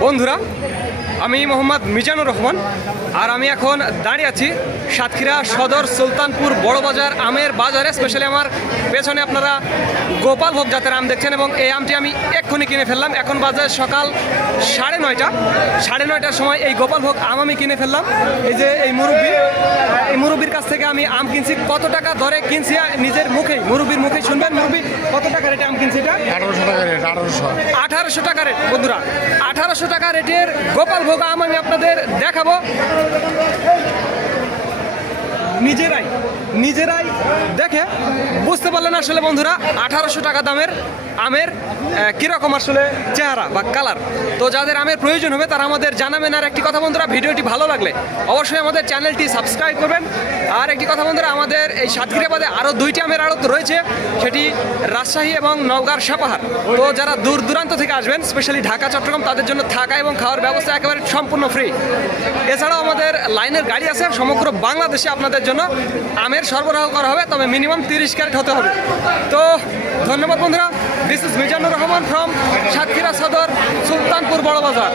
বন্ধুরা আমি মোহাম্মদ মিজানুর রহমান আর আমি এখন দাঁড়িয়ে আছি সাতক্ষীরা সদর সুলতানপুর বড় বাজার আমের বাজারে। স্পেশালি আমার পেছনে আপনারা গোপাল ভোগ জাতের আম দেখছেন এবং এই আমটি আমি এক্ষুনি কিনে ফেললাম। এখন বাজে সকাল সাড়ে নয়টা। সাড়ে নয়টার সময় এই গোপাল ভোগ আম আমি কিনে ফেললাম। এই যে এই মুরব্বী এই মুরব্বীর কাছ থেকে আমি আম কিনছি। কত টাকা ধরে কিনছি নিজের মুখেই? মুরব্বীর মুখেই শুনবেন। মুরব্বী কত টাকা রেটে আম কিনছি এটা? আঠারোশো টাকা রেট আঠারোশো। আঠারোশো টাকা রেট। বন্ধুরা আঠারোশো টাকা রেটের গোপাল ভোগ আম আমি আপনাদের দেখাবো। নিজেরাই নিজেরাই দেখে বুঝতে পারলেন আসলে বন্ধুরা, আঠারোশো টাকা দামের আমের কীরকম আসলে চেহারা বা কালার তো যাদের আমের প্রয়োজন হবে, তারা আমাদের জানাবেন। আর একটি কথা বন্ধুরা, ভিডিওটি ভালো লাগলে অবশ্যই আমাদের চ্যানেলটি সাবস্ক্রাইব করবেন। আর একটি কথা বন্ধুরা, আমাদের এই সাতক্ষীরা বাদে আরও দুইটি আমের আড়ত রয়েছে, সেটি রাজশাহী এবং নওগাঁর সাপাহার। তো যারা দূর দূরান্ত থেকে আসবেন স্পেশালি ঢাকা, চট্টগ্রাম, তাদের জন্য থাকা এবং খাওয়ার ব্যবস্থা একেবারে সম্পূর্ণ ফ্রি এছাড়াও আমাদের লাইনের গাড়ি আছে, সমগ্র বাংলাদেশে আপনাদের জন্য আমের সরবরাহ করা হবে, তবে মিনিমাম তিরিশ ক্যারেট হতে হবে। তো ধন্যবাদ বন্ধুরা। This is Mizanur Rahman from Satkhira Sadar Sultanpur বড় বাজার